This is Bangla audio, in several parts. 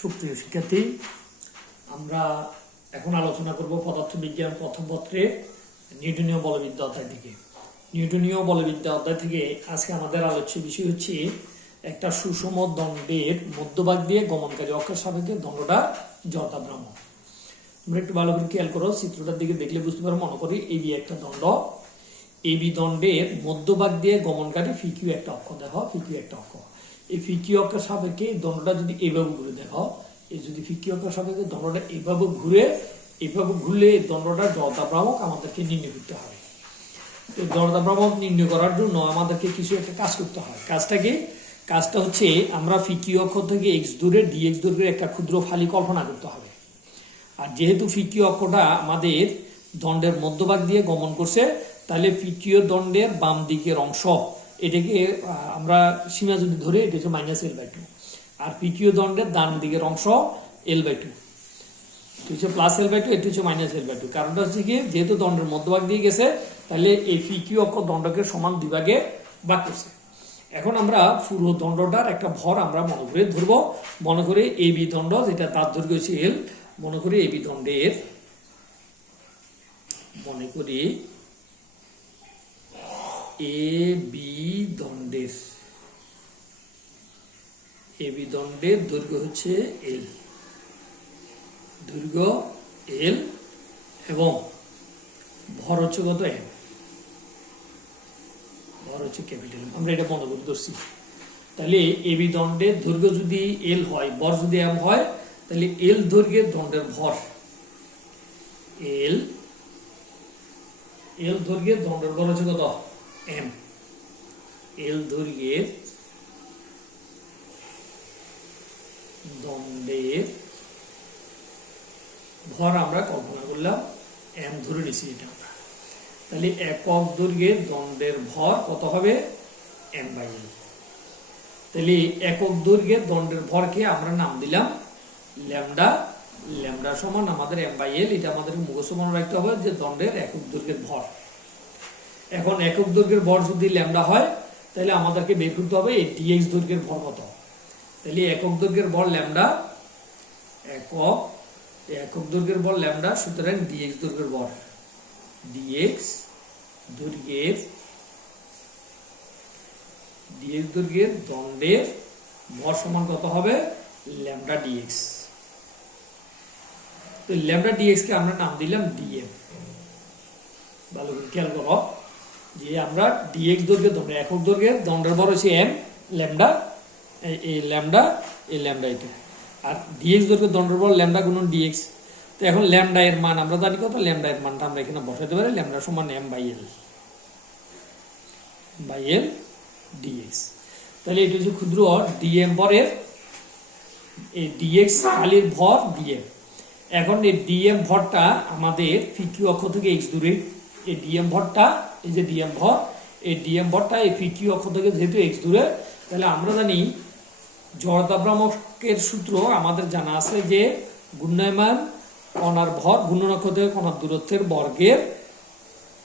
সুপ্রিয় শিক্ষার্থী, আমরা এখন আলোচনা করব পদার্থবিজ্ঞান প্রথম পত্রের নিউটনীয় বলবিদ্যা অধ্যায় থেকে। নিউটনীয় বলবিদ্যা অধ্যায় থেকে আজকে আমাদের আলোচ্য বিষয় হচ্ছে একটা সুষম দণ্ডের মধ্যভাগ দিয়ে গমনকারী অক্ষের সাপেক্ষে দণ্ডটা যথাভ্রাম তোমরা একটু ভালো করে খেয়াল করো, চিত্রটার দিকে দেখলে বুঝতে পারো, মনে করি এবি একটা দণ্ড। এবি দণ্ডের মধ্যভাগ দিয়ে গমনকারী ফিকিউ একটা অক্ষ। দেখো ফিকিউ একটা অক্ষ। এই ফিকিউ অক্ষের সাপেক্ষে এই দণ্ডটা যদি এইভাবে ঘুরে দেখো এই যদি ফিকিউ অক্ষের সাপেক্ষে দণ্ডটা এইভাবে ঘুরে এইভাবে ঘুরলে এই দণ্ডটা জড়তাভ্রামক আমাদেরকে নির্ণয় করতে হবে। তো জড়তাভ্রামক নির্ণয় করার জন্য আমাদেরকে কিছু একটা কাজ করতে হয়। কাজটা কি? কাজটা হচ্ছে আমরা ফিকিউ অক্ষ থেকে এক্স দূরে ডিএক্স দূরে একটা ক্ষুদ্র ফালি কল্পনা করতে হবে। আর যেহেতু ফিকিও অক্ষটা আমাদের দণ্ডের মধ্যভাগ দিয়ে গমন করছে, তাহলে ফিকিও দণ্ডের বাম দিকের অংশ এটাকে আমরা সীমা যদি ধরে, এটা হচ্ছে মাইনাস এল বাই টু আর ফিকিও দণ্ডের ডান দিকের অংশ এল বাই টু হচ্ছে প্লাস এল বাই টু এটা হচ্ছে মাইনাস এল বাই টু কারণটা হচ্ছে কি, যেহেতু দণ্ডের মধ্যভাগ দিয়ে গেছে, তাহলে এই ফিকিও অক্ষ দণ্ডকে সমান দুই ভাগে করছে। এখন আমরা পুরো দণ্ডটার একটা ভর আমরা মনে করে ধরবো। মনে করে এ বি দণ্ড, যেটা তার দৈর্ঘ্য হচ্ছে এল মনে করি এবি দণ্ডের, মনে করি এ বি দণ্ডের। এ বি দণ্ডের দৈর্ঘ্য হচ্ছে এল দৈর্ঘ্য এল এবং ভর হচ্ছে কত এম ভর হচ্ছে ক্যাপিটাল আমরা এটা মনে করে ধরছি। তাহলে এবি দণ্ডের দৈর্ঘ্য যদি এল হয়, ভর যদি এম হয়, তাহলে এল দৈর্ঘ্যের দণ্ডের ভর। এল এল দৈর্ঘ্যের দণ্ডের ভর হচ্ছে কত? এম এল দৈর্ঘ্যের দণ্ডের ভর আমরা কল্পনা করলাম এম ধরে নিছি এটা আমরা। তাহলে একক দৈর্ঘ্যের দণ্ডের ভর কত হবে? এম বাই এল তাহলে একক দৈর্ঘ্যের দণ্ডের ভরকে আমরা নাম দিলাম ল্যামডা। ল্যামডা সমান আমাদের এম বাই এল এটা আমাদের মুখস্থ মনে রাখতে হবে যে দণ্ডের একক দৈর্ঘ্যের ভর। এখন একক দৈর্ঘ্যের ভর যদি ল্যামডা হয়, তাহলে আমাদেরকে বের করতে হবে এই ডিএক্স দৈর্ঘ্যের ভর কত। তাহলে একক দৈর্ঘ্যের ভর ল্যামডা একক একক দৈর্ঘ্যের ভর ল্যামডা, সুতরাং ডিএক্স দৈর্ঘ্যের ভর। ডিএক্স দৈর্ঘ্যের ডিএক্স দৈর্ঘ্যের দণ্ডের ভর সমান কত হবে? ল্যামডা ডিএক্স তো ল্যামডা ডিএক্স কে আমরা নাম দিলাম ডিএম ভালো করে খেয়াল করো। যে আমরা ডিএক্স দৈর্ঘ্যের দণ্ড একক দৈর্ঘ্যের, দণ্ডের বড় হচ্ছে এম ল্যামডা, এই- ল্যামডা, এই ল্যামডা এটা। আর ডিএক্স দৈর্ঘ্যের দণ্ডের বড় ল্যামডা গুণন ডিএক্স তো এখন ল্যামডা এর মান, আমরা জানি কত? ল্যামডা এর মানটা আমরা এখানে বসাতে পারি, ল্যামডা সমান M by L by L dx তাহলে এটা হচ্ছে ক্ষুদ্র ডিএম বরের, এই ডিএক্স খালির ভর ডিএম এখন এই ডিএম ভরটা আমাদের ফিকিউ অক্ষ থেকে এক্স দূরে, এই ডিএম ভরটা এই যে ডিএম ভর, এই ডিএম ভরটা এই ফিকিউ অক্ষ থেকে যেহেতু এক্স দূরে, তাহলে আমরা জানি জড়তাভ্রামকের সূত্র আমাদের জানা আছে যে গুণায়মান কণার ভর গুণন অক্ষ থেকে কণার দূরত্বের বর্গের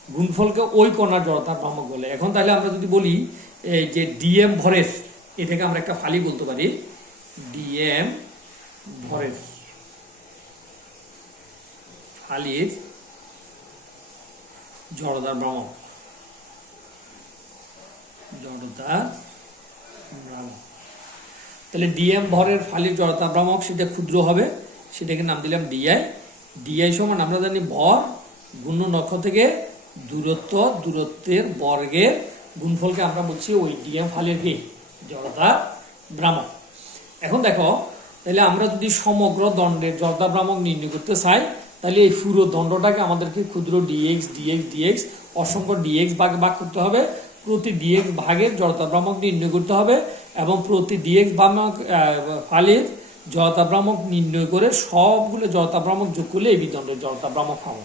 গুণফলকে ওই কণার জড়তা ভ্রামক বলে। এখন তাহলে আমরা যদি বলি, এই যে ডিএম ভরের, এটাকে আমরা একটা ফালি বলতে পারি। ডিএম ভরের ফালির জড়তার ভ্রামক ভ্রামক তাহলে ডিএম ভরের ফালির জড়তা ভ্রামক সেটা ক্ষুদ্র হবে, সেটাকে নাম দিলাম ডিআই ডিআই সমান আমরা জানি ভর গুণ নক্ষ থেকে দূরত্ব, দূরত্বের বর্গের গুণফলকে আমরা বলছি ওই ডিএম ফালের কি জড়তা ভ্রামক। এখন দেখো, তাহলে আমরা যদি সমগ্র দণ্ডের জড়তা ভ্রামক নির্ণয় করতে চাই, তাহলে এই পুরো দণ্ডটাকে আমাদেরকে ক্ষুদ্র ডিএক্স ডিএক্স ডিএক্স অসংখ্য ডিএক্স ভাগে ভাগ করতে হবে। প্রতি ডিএক্স ভাগের জড়তা ভ্রামক নির্ণয় করতে হবে এবং প্রতি ডিএক্স ভ্রামক ফালের জড়তা ভ্রামক নির্ণয় করে সবগুলো জড়তা ভ্রামক যোগ করলে এই বিদণ্ডের জড়তা ভ্রামক পাবো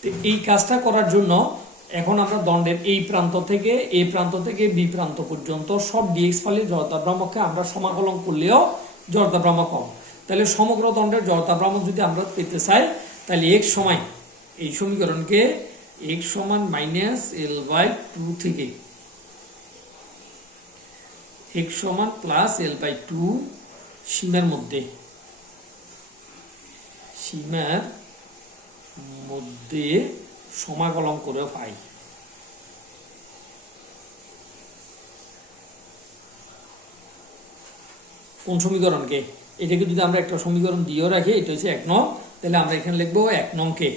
তো এই কাজটা করার জন্য এখন আমরা দণ্ডের এই প্রান্ত থেকে, এই প্রান্ত থেকে বি প্রান্ত পর্যন্ত সব ডিএক্স ফালের জড়তা ভ্রামককে আমরা সমাকলন করলেও জড়তা ভ্রামক কম তাহলে সমগ্র দণ্ডের জড়তা ভ্রামক যদি আমরা পেতে চাই, তাহলে এক সময় এই সমীকরণকে এক সমান মাইনাস এল বাই টু থেকে এক সমান প্লাস এল বাই টু সীমার মধ্যে। সীমার মধ্যে সমাকলন করে পাই। কোন সমীকরণকে? এটাকে যদি আমরা একটা সমীকরণ দিয়েও রাখি, এটা হচ্ছে এক নং, তাহলে আমরা এখানে লিখব এক নং কে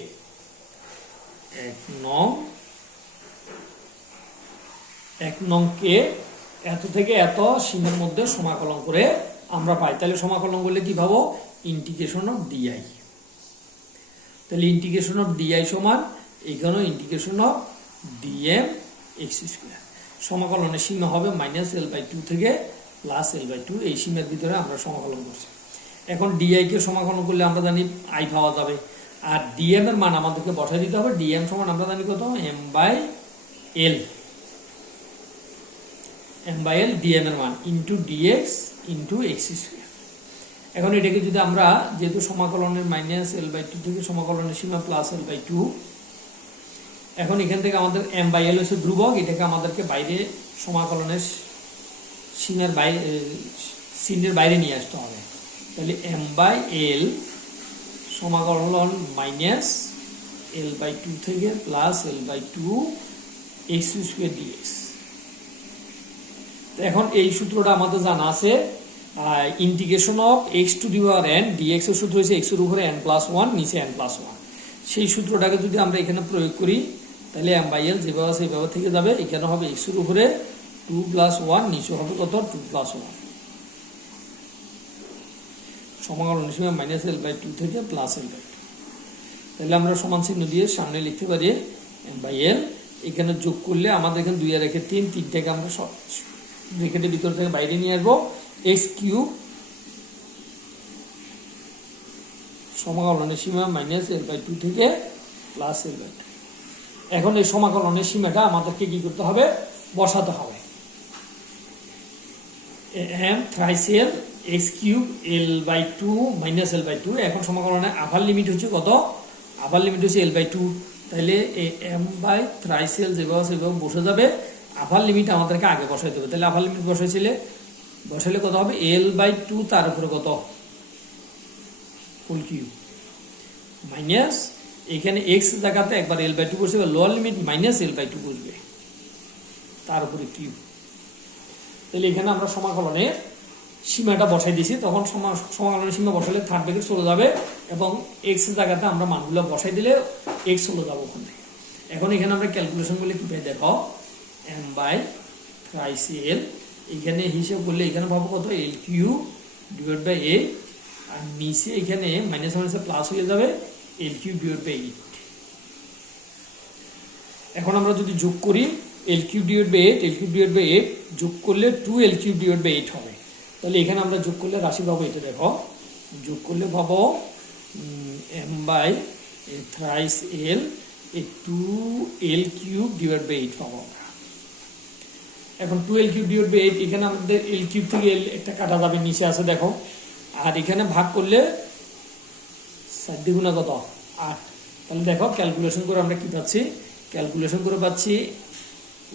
এক নং এক নং কে এত থেকে এত সীমার মধ্যে সমাকলন করে আমরা পাই। তাহলে সমাকলন করলে কি পাবো? ইন্টিগ্রেশন অফ ডিআই তাহলে ইন্টিগ্রেশন অফ ডিআই সমান এখানেও integration of dm x square সমাকলনের সীমা হবে মাইনাস এল বাই টু থেকে প্লাস এল বাই টু এই সীমার ভিতরে আমরা সমাকলন করছি। এখন ডিআই কে সমাকলন করলে আমরা জানি আই পাওয়া যাবে। আর ডিএম এর মান আমাদেরকে বসাই দিতে হবে। ডিএম সমান আমরা জানি কত? M by L M by L dm এর মান into dx into x square এখন এটাকে যদি আমরা যেহেতু সমাকলনের মাইনাস এল বাই টু থেকে সমাকলনের সীমা প্লাস এল বাই টু এখন এখান থেকে আমাদের এম বাই এল হচ্ছে ধ্রুবক, এটাকে আমাদেরকে বাইরে সমাকলনের সীমার বাইরে সিনের বাইরে নিয়ে আসতে হবে। তাহলে এম বাই এল সমাকলন মাইনাস এল বাই টু থেকে plus L by two x square dx এখন এই সূত্রটা আমাদের জানা আছে integration of x to the power n dx এর সূত্র হচ্ছে এক্সের উপরে এন প্লাস ওয়ান নিচে এন প্লাস ওয়ান সেই সূত্রটাকে যদি আমরা এখানে প্রয়োগ করি, তাহলে এম বাই এল যেভাবে সেইভাবে থেকে যাবে। এখানে হবে এক্সের উপরে টু প্লাস ওয়ান নিচে হবে কত? টু প্লাস ওয়ান সমাকলন হিসেবে মাইনাস এল বাই টু থেকে প্লাস এল বাই টু তাহলে আমরা সমান চিহ্ন দিয়ে সামনে লিখতে পারি এম বাই এল এখানে যোগ করলে আমাদের এখানে দুই আর একে তিন, তিনটাকে আমরা ব্রেকেটের ভিতর থেকে বাইরে নিয়ে আসব। এক্স কিউব সমাকলনের সীমা মাইনাস এল বাই টু থেকে প্লাস এল বাই টু এখন এই সমাকলনের সীমাটা আমাদেরকে কি করতে হবে? বসাতে হবে। M thrice L x cube L by two minus L by two এখন সমাকলনের আভার লিমিট হচ্ছে কত? আভার লিমিট হচ্ছে এল বাই টু তাহলে এম বাই থ্রাইসেল যেভাবে সেভাবে বসে যাবে। আভার লিমিট আমাদেরকে আগে বসাইতে হবে। তাহলে আভার লিমিট বসাইছিলে, বসাইলে কত হবে? এল বাই টু তার উপরে কত? ফুল কিউ মাইনাস এখানে এক্স জায়গাতে একবার এল বাই টু বসবে lower limit minus L by two বসবে। তার উপরে কিউ তাহলে এখানে আমরা সমাকলনের সীমাটা বসাই দিয়েছি, তখন সমা- সমাকলনের সীমা বসালে থার্ড ব্রেকেট চলে যাবে এবং এক্স জায়গাতে আমরা মানগুলো বসাই দিলে এক্স চলে যাবে ওখানে। এখন এখানে আমরা ক্যালকুলেশন করলে কি পেয়ে এম বাই থ্রাইস এল এখানে হিসেব করলে এখানে পাবো কত? এল কিউ ডিভাইড বাই এ আর নিচে এখানে মাইনাস মাইনাসে প্লাস হয়ে যাবে L cube divide by eight এখন আমরা যদি যোগ করি L cube divide by eight L cube divide by eight যোগ করলে two L cube divide by eight হবে। তাহলে এখানে আমরা যোগ করলে রাশি পাবো এটা দেখো। যোগ করলে পাবো M by thrice L A two L cube divide by eight পাবো আমরা। এখন two L cube divide by eight এখানে আমাদের এল কিউব থেকে এল একটা কাটা যাবে, নিচে আছে দেখো। আর এখানে ভাগ করলে সাত দ্বিগুণা কত? আট। তাহলে দেখো ক্যালকুলেশন করে আমরা কি পাচ্ছি? ক্যালকুলেশন করে পাচ্ছি,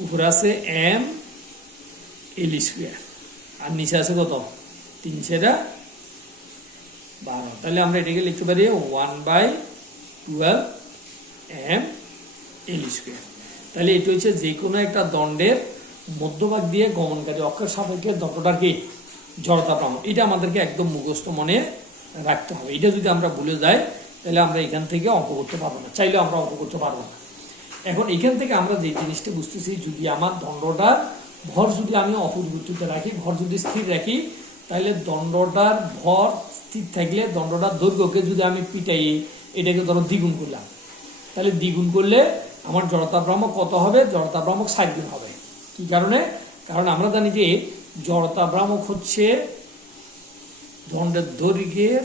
উপরে আছে এম এল স্কোয়ার আর নিচে আছে কত? তিন সেটা বারো। তাহলে আমরা এটাকে লিখতে পারি one by twelve M L square তাহলে এটা হচ্ছে যে কোনো একটা দণ্ডের মধ্যভাগ দিয়ে গমনকারী অক্ষের সাপেক্ষে দণ্ডটা জড়তা পাবো, এটা আমাদেরকে একদম মুখস্থ মনে রাখতে হবে। এটা যদি আমরা ভুলে যাই, তাহলে আমরা এখান থেকে অঙ্ক করতে পারব না। চাইলেও আমরা অঙ্ক করতে পারব না। এখন এখান থেকে আমরা যে জিনিসটা বুঝতেছি, যদি আমার দণ্ডটার ভর যদি আমি অপরিবর্তিত রাখি, ভর যদি স্থির রাখি, তাহলে দণ্ডটার ভর স্থির থাকলে দণ্ডটার দৈর্ঘ্যকে যদি আমি পিটাই, এটাকে ধরো দ্বিগুণ করলাম। তাহলে দ্বিগুণ করলে আমার জড়তা ভ্রামক কত হবে? জড়তা ভ্রামক ষাট গুণ হবে। কি কারণে? কারণ আমরা জানি যে জড়তা ভ্রামক হচ্ছে দণ্ডের দৈর্ঘ্যের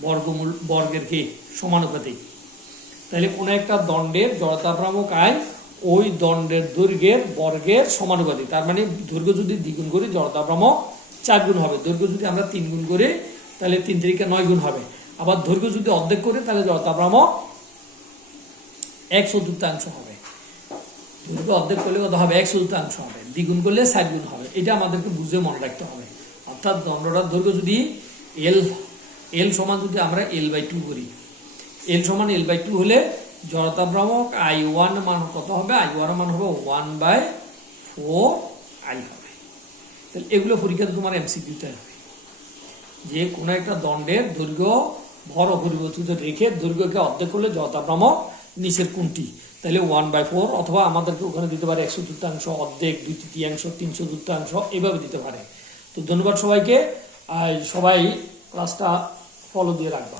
বর্গমূল, বর্গের কি? সমানুপাতিক। তাহলে কোনো একটা দণ্ডের জড়তা ভ্রামক আয় ওই দণ্ডের দৈর্ঘ্যের বর্গের সমানুপাতিক। তার মানে দৈর্ঘ্য যদি দ্বিগুণ করি জড়তা ভ্রামক চার গুণ হবে। দৈর্ঘ্য যদি আমরা তিন গুণ করি, তাহলে তিন তিরিকে নয় গুণ হবে। আবার দৈর্ঘ্য যদি অর্ধেক করি, তাহলে জড়তা ভ্রামক এক চতুর্থাংশ হবে। দৈর্ঘ্য অর্ধেক করলে কত হবে এক চতুর্থাংশ হবে দ্বিগুণ করলে ষাট গুণ হবে। এটা আমাদেরকে বুঝে মনে রাখতে হবে। অর্থাৎ দণ্ডটার দৈর্ঘ্য যদি এল এল সমান যদি আমরা এল বাই টু করি এল সমান এল বাই টু হলে জড়তা ভ্রামক আই ওয়ান মান কত হবে? আই ওয়ান মান হবে ওয়ান বাই ফোর আই হবে। তাহলে এগুলো পরীক্ষাতে তোমার এমসিকিউতে হবে। যে কোনো একটা দণ্ডের দৈর্ঘ্য ভর অপরিবর্তিত রেখে দৈর্ঘ্যকে অর্ধেক করলে জড়তা ভ্রামক নিচের কোনটি? তাহলে ওয়ান বাই ফোর অথবা আমাদেরকে ওখানে দিতে পারে একশো চতুর্থাংশ অর্ধেক, দুই তৃতীয়াংশ, তিনশো চতুর্থাংশ এভাবে দিতে পারে। তো ধন্যবাদ সবাইকে সবাই ক্লাসটা ফলো দিয়ে রাখবা।